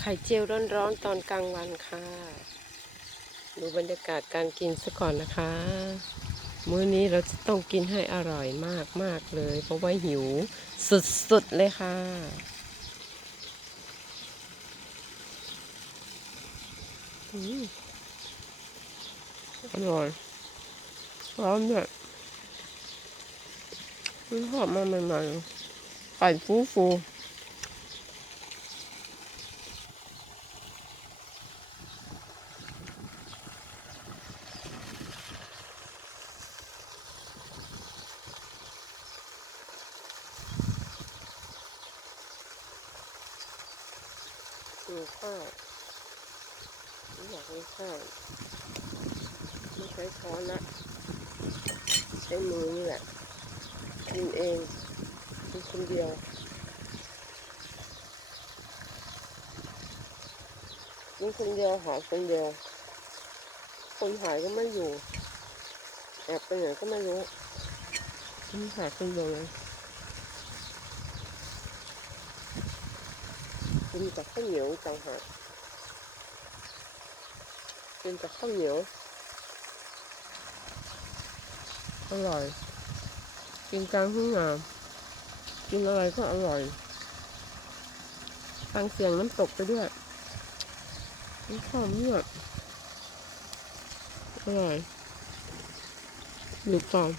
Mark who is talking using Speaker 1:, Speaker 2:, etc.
Speaker 1: ไข่เจียวร้อนๆตอนกลางวันค่ะ ดูบรรยากาศการกินซะก่อนนะคะ มื้อนี้เราจะต้องกินให้อร่อยมากๆเลย เพราะว่าหิวสุดๆเลยค่ะอร่อยร้อนเนี่ยมันหอมมาใหม่ๆไก่ฟูฟูๆ กินข้าวไม่อยากกินข้าวไม่ใช้ช้อนละใช้มือนี่แหละกินเองกินคนเดียวกินคนเดียวหาคนเดียว คนหายก็ไม่อยู่แอบไปไหนก็ไม่รู้กินหาคนเดียวเลย กินกับข้าวเหนียวต่างหากกินกับข้าวเหนียวอร่อย กินกลางทุ่งนากินอะไรก็อร่อยฟังเสียงน้ำตกไปด้วยน้ำหอมเนี่ยอร่อยหยุดก่อน